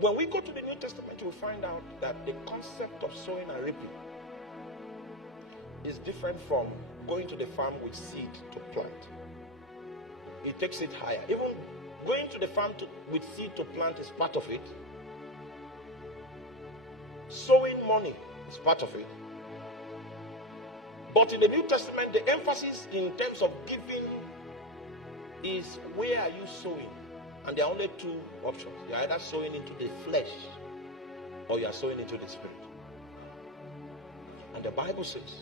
When we go to the New Testament, we'll find out that the concept of sowing and reaping is different from going to the farm with seed to plant. It takes it higher. Even going to the farm with seed to plant is part of it. Sowing money is part of it. But in the New Testament, the emphasis in terms of giving is where are you sowing? And there are only two options. You are either sowing into the flesh or you are sowing into the spirit. And the Bible says,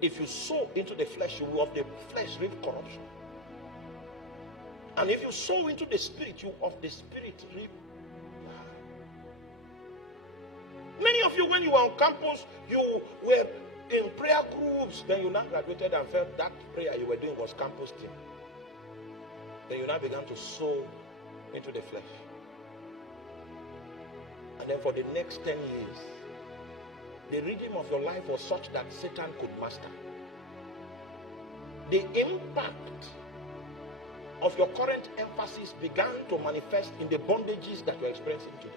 if you sow into the flesh, you will of the flesh reap corruption. And if you sow into the spirit, you of the spirit reap life. Many of you, when you were on campus, you were in prayer groups. Then you now graduated and felt that prayer you were doing was campus thing. Then you now began to sow into the flesh. And then for the next 10 years, the rhythm of your life was such that Satan could master. The impact of your current emphasis began to manifest in the bondages that you're experiencing today.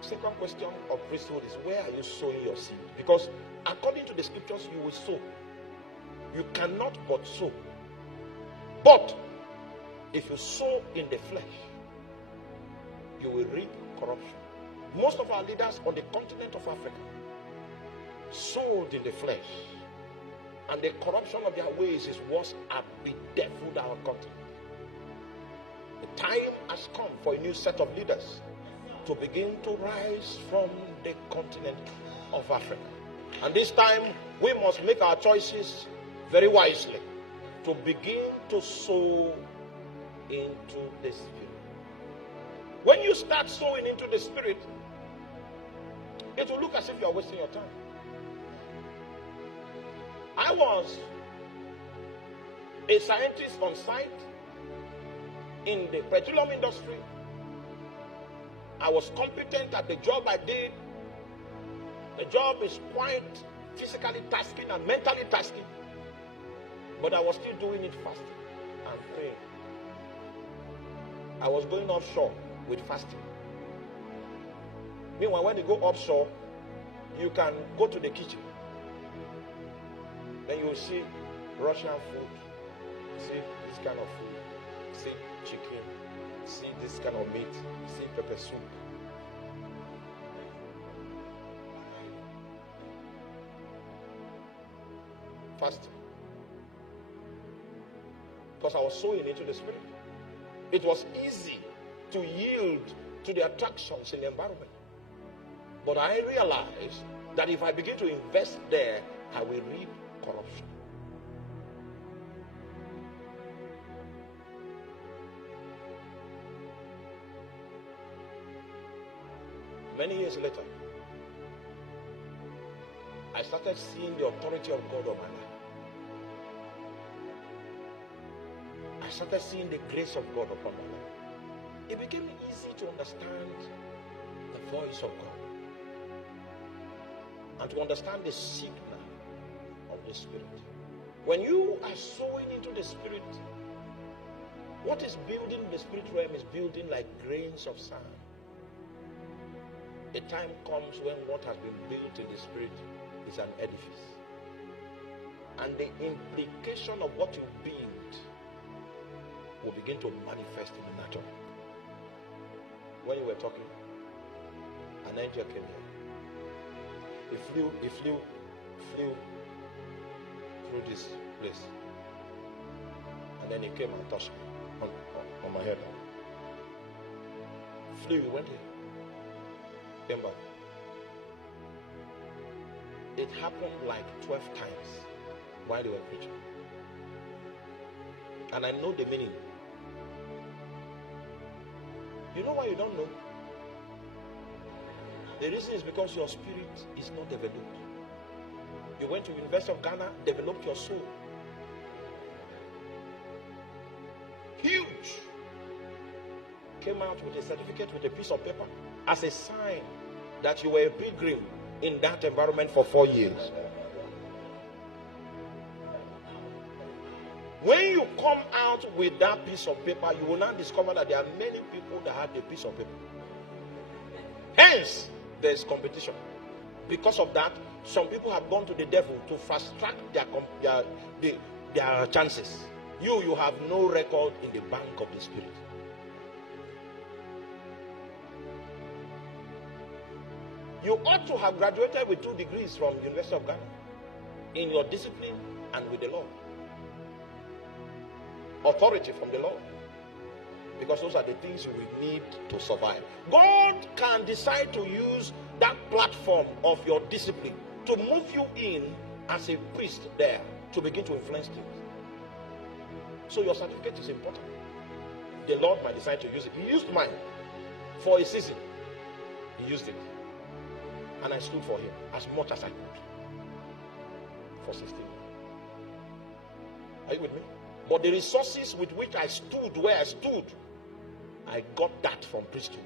Second question of priesthood is, where are you sowing your seed? Because according to the scriptures, you will sow. You cannot but sow. But if you sow in the flesh, you will reap corruption. Most of our leaders on the continent of Africa sowed in the flesh, and the corruption of their ways is what have bedeviled our continent. The time has come for a new set of leaders to begin to rise from the continent of Africa. And this time, we must make our choices very wisely to begin to sow into the Spirit. When you start sowing into the Spirit, it will look as if you are wasting your time. I was a scientist on site in the petroleum industry. I was competent at the job I did. The job is quite physically tasking and mentally tasking. But I was still doing it fasting and praying. I was going offshore with fasting. Meanwhile, when you go offshore, you can go to the kitchen. Then you will see Russian food. See this kind of food. See chicken. See this kind of meat. See pepper soup. Fasting. Because I was sowing into the Spirit. It was easy to yield to the attractions in the environment. But I realized that if I begin to invest there, I will reap corruption. Many years later, I started seeing the authority of God on my life. I started seeing the grace of God upon my life. It became easy to understand the voice of God and to understand the signal of the Spirit. When you are sowing into the Spirit, what is building in the spirit realm is building like grains of sand. A time comes when what has been built in the Spirit is an edifice. And the implication of what you build will begin to manifest in the natural. When you were talking, an angel came here. It flew through this place. And then he came and touched me on my head. Flew, he went here. Came back. It happened like 12 times while they were preaching. And I know the meaning. You know why you don't know? The reason is because your spirit is not developed. You went to the University of Ghana, developed your soul. Huge. Came out with a certificate with a piece of paper as a sign that you were a pilgrim in that environment for 4 years. When you come out with that piece of paper, you will now discover that there are many people that have the piece of paper. Hence, there is competition. Because of that, some people have gone to the devil to fast track their chances. You have no record in the bank of the Spirit. You ought to have graduated with 2 degrees from the University of Ghana in your discipline and with the Lord. Authority from the Lord. Because those are the things you will need to survive. God can decide to use that platform of your discipline to move you in as a priest there to begin to influence things. So your certificate is important. The Lord might decide to use it. He used mine for a season. He used it. And I stood for him as much as I could. For 16 years. Are you with me? But the resources with which I stood where I stood, I got that from priesthood.